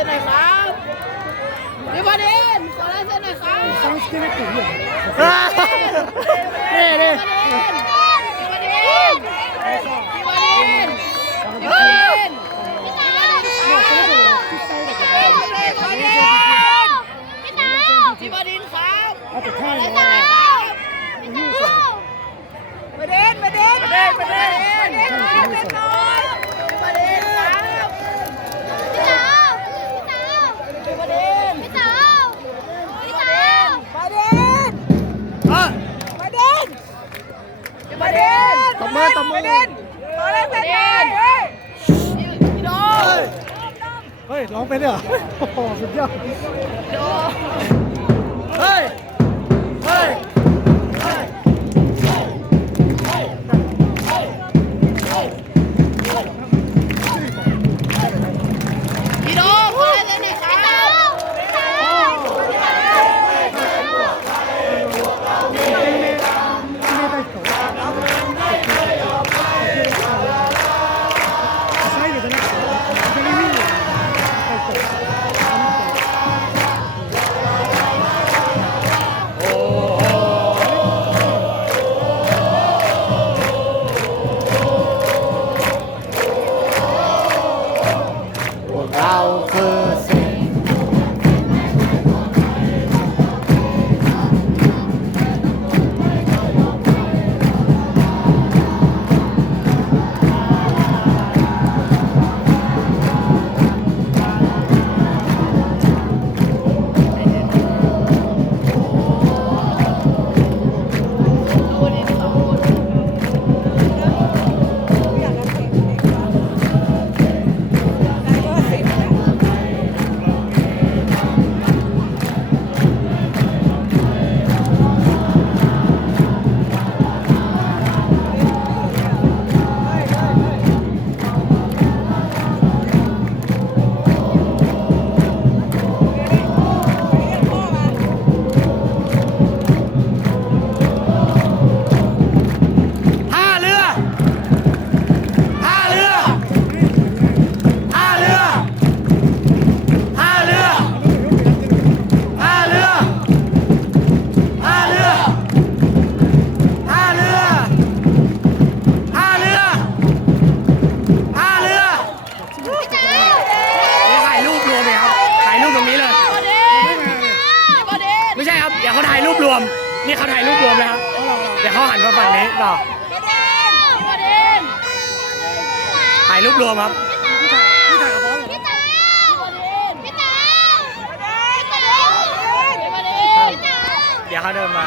ซนหน่อยครับนิวาดินขอลายเซ็นหน่อยครับสร้งสกิลไม่ถึงเลยนี่นี่นิวาดินนิวาดินนิวาดินนิวาดินครับขอลายเซ็นหน่อยครับาเดินมาเดินมาเดินมาเดินมาเดิน ตบมือตบมือขอเล่นเซนเฮ้ยโดเฮ้ยร้องเป็นเหรอโอ้โหสุดยอดเฮ้ย 老子 ดี๋ยวเขาถ่ายรูปรวม นี่เขาถ่ายรูปรวมนะครับ เดี๋ยวเขาหันมาฝั่งนี้ต่อปเด็นปเด็นถ่ายรูปรวมครับพี่เต๋าพี่เต๋าพี่เต่าเดินเดินเดี๋ยวเขาเดินมา